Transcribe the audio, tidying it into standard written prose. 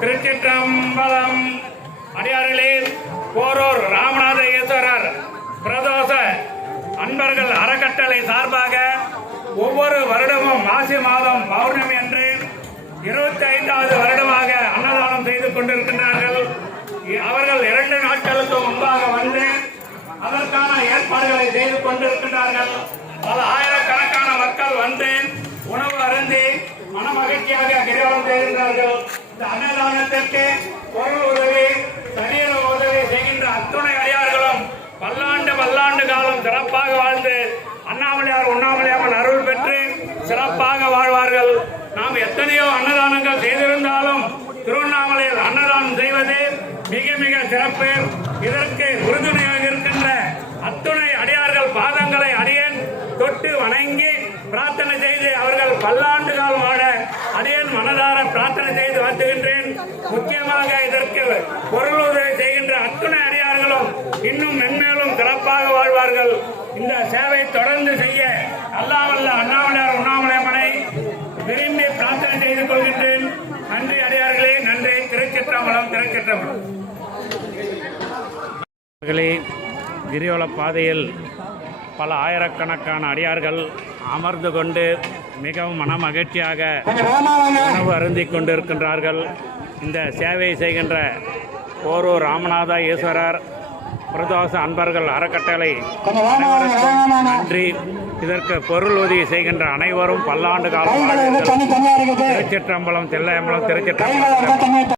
திருச்சிற்றம்பலம். அடியார்களே, போரூர் ராமநாத ஈஸ்வரர் பிரதோஷ அன்பர்கள் அறக்கட்டளை சார்பாக ஒவ்வொரு வருடமும் மாசி மாதம் பௌர்ணமி அன்று 25வது வருடமாக அன்னதானம் செய்து கொண்டிருக்கின்றார்கள். அவர்கள் 2 நாட்களுக்கு முன்பாக வந்து அதற்கான ஏற்பாடுகளை செய்து கொண்டிருக்கின்றார்கள். பல ஆயிரக்கணக்கான மக்கள் வந்து உணவு அருந்தி மனமகிழ்ச்சியாக கிரிவலம் செய்கின்றார்கள். இந்த அன்னதானத்திற்கு பொருள் உதவி, சரீர உதவி செய்கின்ற அத்துணை அடியார்களும் பல்லாண்டு காலம் சிறப்பாக வாழ்ந்து அண்ணாமலையார் உண்ணாமலையாமல் அருள் பெற்று சிறப்பாக வாழ்வார்கள். நாம் எத்தனையோ அன்னதானங்கள் செய்திருந்தாலும் திருவண்ணாமலையில் அன்னதானம் செய்வது மிக மிக சிறப்பு. இதற்கு உறுதுணையாக இருக்கின்ற அத்துணை அடியார்கள் பாதங்களை அடியேன் தொட்டு வணங்கி பிரார்த்தனை செய்து அவர்கள் பல்லாண்டு காலம் வாழ அடியேன் மனதார பிரார்த்தனை செய்து வாழ்த்துகின்றேன். முக்கியமாக இதற்கு பொருள் உதவி செய்கின்ற அத்துணை அடியார்களும் இன்னும் மென்மேலும் சிறப்பாக வாழ்வார்கள். இந்த சேவை தொடர்ந்து செய்ய அல்லாஹ்வல்ல அண்ணாமலையார் உண்ணாமலையம்மனை விரும்பி பிரார்த்தனை செய்து கொள்கின்றேன். நன்றி அடியார்களே, நன்றி. திருச்சிற்றம்பலம், திருச்சிற்றம்பலம். கிரிவல பாதையில் பல ஆயிரக்கணக்கான அடியார்கள் அமர்ந்து கொண்டு மிகவும் மன மகிழ்ச்சியாக உணவு அருந்திக் கொண்டிருக்கின்றார்கள். இந்த சேவை செய்கின்ற போரூர் ராமநாத ஈஸ்வரர் பிரதோஷ அன்பர்கள் அறக்கட்டளை நன்றி. இதற்கு பொருள் உதவி செய்கின்ற அனைவரும் பல்லாண்டு காலம் திருச்சிற்றம்பலம், தில்லையம்பலம், திருச்சிற்றம்பலம்.